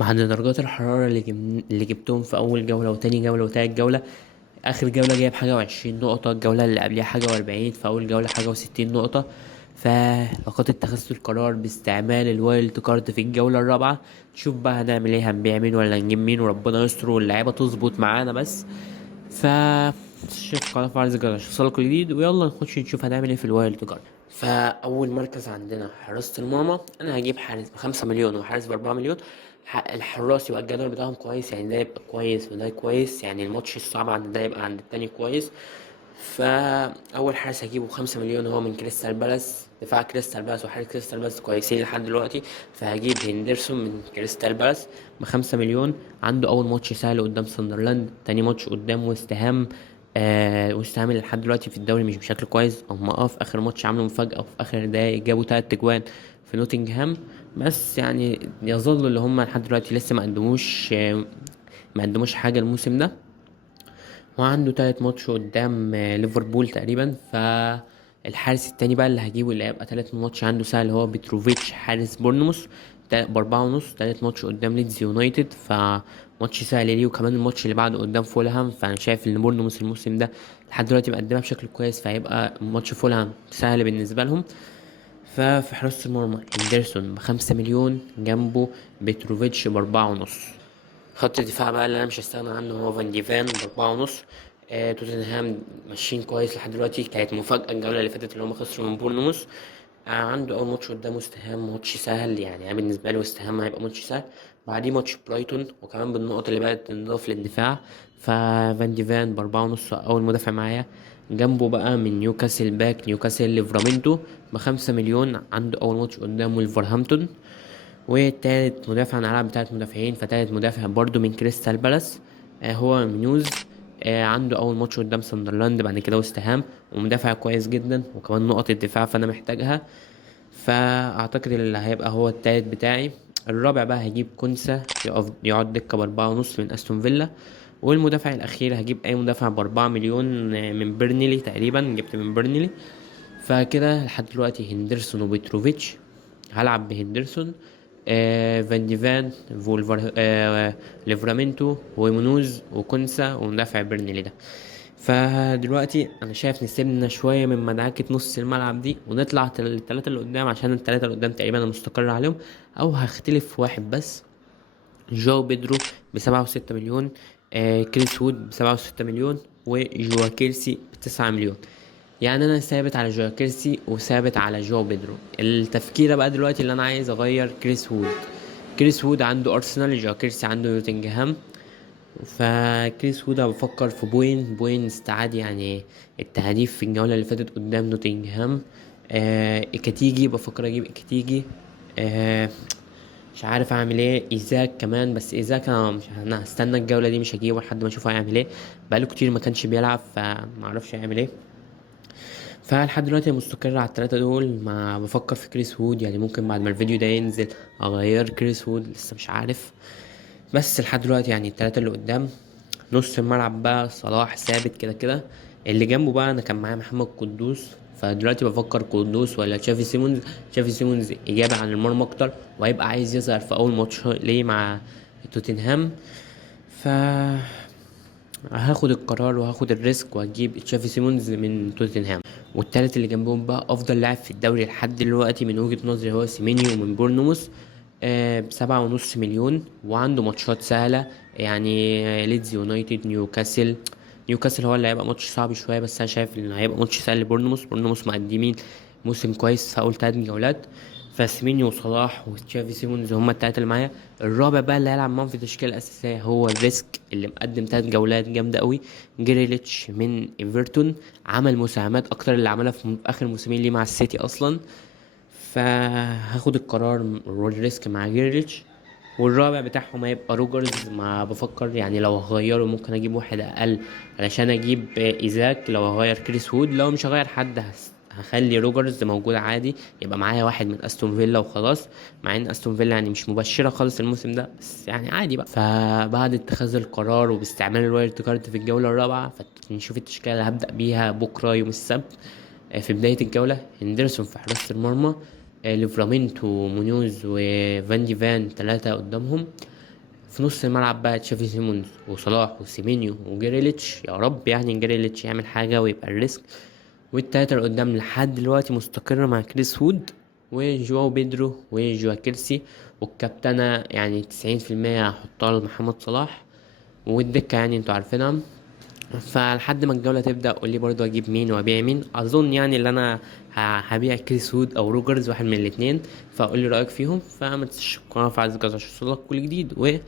مع ان درجات الحرارة اللي جبتهم في اول جولة وتاني جولة وتالت جولة. اخر جولة جايب حاجة وعشرين نقطة، الجولة اللي قبلها حاجة واربعين، في اول جولة حاجة وستين نقطة. فلقد اتخذت القرار باستعمال الوايلد كارد في الجولة الرابعة. نشوف بقى هنعمل ايه، هنبيع مين ولا نجيب مين، وربنا يستر واللعيبة تظبط معانا بس. ف شوف قناة فارس جرس وصلكوا جديد، ويلا نخش نشوف هنعمل ايه في الوايلد كارد. فأول مركز عندنا حراسة المرمى، أنا هجيب حارس بخمسة مليون وحارس بأربعة مليون. الحراس يبقى الجدول بتاعهم كويس، يعني ده يبقى كويس وده كويس، يعني الماتش الصعب عند ده يبقى عند التاني كويس. فأول حارس هجيبه بخمسة مليون هو من كريستال بالاس. دفاع كريستال بالاس وحارس كريستال بالاس كويسين لحد دلوقتي. فهجيب هندرسون من كريستال بالاس بخمسة مليون. عنده أول ماتش سهل قدام ساندرلاند، تاني ماتش قدام ويست هام. ويست هام اللي لحد دلوقتي في الدوري مش بشكل كويس، هم في آخر ماتش عملوا مفاجأة وفي آخر دقايق جابوا تلات أجوان في نوتنجهام. بس يعني يظل اللي هم لحد دلوقتي لسه ما قدموش حاجة الموسم ده. وعنده تالت ماتش قدام ليفربول تقريبا. فالحارس التاني بقى اللي هجيبه اللي هيبقى تالت ماتش عنده سهل هو بيتروفيتش حارس بورنموث. بأربعة ونص. تالت ماتش قدام ليدز يونايتد، فماتش سهل ليه. وكمان الماتش اللي بعده قدام فولهام، فأنا شايف إن بورنموث الموسم ده لحد دلوقتي مقدمها بشكل كويس، فهيبقى ماتش فولهام سهل بالنسبة لهم. ففي حراسة المرمى هندرسون بخمسة مليون، جنبه بيتروفيتش بأربعة ونص. خط الدفاع بقى اللي انا مش هستغنى عنه هو فان ديفان بأربعة ونص. توتنهام ماشيين كويس لحد دلوقتي، كانت مفاجأة الجولة اللي فاتت اللي هم خسروا من بورنموث. عنده أول ماتش قدام وست هام ماتش سهل، يعني أنا بالنسبة لي وست هام هيبقى ماتش سهل. بعديه ماتش برايتون، وكمان بالنقط اللي بقت تنضاف للدفاع. ففان ديفان بأربعة ونص أول مدافع معايا. جنبه بقى من نيوكاسل باك نيوكاسل ليفرامينتو بخمسة مليون، عنده أول ماتش قدام ولفرهامبتون. والتالت مدافع، انا هلعب بتلات مدافعين، فتالت مدافع برضو من كريستال بالاس هو مينوز. عنده اول ماتش قدام ساندرلاند، بعد كده وست هام، ومدافع كويس جدا وكمان نقط الدفاع فانا محتاجها. فاعتقد اللي هيبقى هو التالت بتاعي. الرابع بقى هجيب كونسا يقعد دكة بأربعة ونص من أستون فيلا. والمدافع الأخير هجيب أي مدافع بأربعة مليون من بيرنلي، تقريبا جبت من بيرنلي. فكده لحد دلوقتي هندرسون وبيتروفيتش. هلعب بهندرسون، فان ديفان، ليفرامينتو ومنوز وكونسا ومدافع بيرنلي ده. فدلوقتي انا شايف نسيبنا شويه من مدعكه نص الملعب دي ونطلع التلاته اللي قدام، عشان التلاته اللي قدام تقريبا انا مستقر عليهم. او هختلف في واحد بس، جواو بيدرو بسبعة وستة مليون. كريس وود بسبعة وستة مليون. وجوا كيرسي بتسعة مليون. يعني انا ثابت على جوا كيرسي وثابت على جواو بيدرو. التفكيرة بقى دلوقتي اللي انا عايز اغير كريس وود. كريس وود عنده ارسنال، جوا كيرسي عنده نوتنجهام. فكريس وود بفكر في بوين استعاد يعني التهديف في الجولة اللي فاتت قدام نوتنجهام. اكاتيجي بفكر اجيب اكاتيجي. آه مش عارف اعمل ايه. ايزاك كمان، بس ايزاك انا هستنى الجوله دي مش هجيبه لحد ما اشوف هيعمل ايه. بقاله كتير ما كانش بيلعب فمعرفش هيعمل ايه. فلحد دلوقتي مستقر على التلاتة دول. ما بفكر في كريس وود، يعني ممكن بعد ما الفيديو ده ينزل اغير كريس وود، لسه مش عارف. بس لحد دلوقتي يعني التلاتة اللي قدام. نص الملعب بقى صلاح ثابت كده كده. اللي جنبه بقى انا كان معايا محمد قدوس، فدلوقتي بفكر قدوس ولا تشافي سيمونز. تشافي سيمونز اجابة عن المرمى اكتر، وهيبقى عايز يظهر في اول ماتش ليه مع توتنهام. ف هاخد القرار وهاخد الريسك وهجيب تشافي سيمونز من توتنهام. والتالت اللي جنبهم بقى افضل لاعب في الدوري لحد دلوقتي من وجهة نظري هو سيمينيو من بورنموث. بسبعة ونص مليون، وعنده ماتشات سهلة يعني ليدز يونايتد نيوكاسل هو اللي هيبقى ماتش صعب شوية، بس أنا شايف إن هيبقى ماتش سهل بورنموث مقدمين موسم كويس في أول تلات جولات. فاسمينيو وصلاح وتشافي سيمونز هما التلاتة اللي معايا. الرابع بقى اللي هيلعب معاهم في التشكيلة الأساسية هو الريسك اللي مقدم تلات جولات جامدة قوي. جريليتش من ايفرتون، عمل مساهمات أكتر اللي عملها في آخر موسمين ليه مع السيتي أصلا. فهاخد القرار والريسك مع جيرليتش. والرابع بتاعهم هيبقى روجرز. ما بفكر يعني لو هغيره ممكن اجيب واحد اقل علشان اجيب ايزاك. لو هغير كريس وود، لو مش هغير حد هخلي روجرز موجود عادي، يبقى معايا واحد من استون فيلا وخلاص. مع ان استون فيلا يعني مش مبشرة خالص الموسم ده، بس يعني عادي بقى. فبعد اتخاذ القرار وباستعمال الوايلد كارد في الجولة الرابعة، فنشوف التشكيلة اللي هبدأ بيها بكرة يوم السبت. في بداية الجولة هندرسون في حراسة المرمى. ليفرامينتو مونيوز وفان دي فان تلاتة قدامهم. في نص الملعب بقى تشافي سيمونز وصلاح وسيمينيو وجريليتش، يا رب يعني جريليتش يعمل حاجة ويبقى الريسك. والتلاتة اللي قدام لحد دلوقتي مستقرة مع كريس وود وجواو بيدرو وجوا كيرسي. والكابتنة يعني 90% هحطها لمحمد صلاح. والدكة يعني انتوا عارفينها. فلحد ما الجولة تبدأ قولي برضو اجيب مين وابيع مين. اظن يعني اللي انا هبيع كريس وود او روجرز، واحد من الاتنين. فقولي رأيك فيهم. فما تنساش القناة وفعل الجرس عشان يوصلك كل جديد.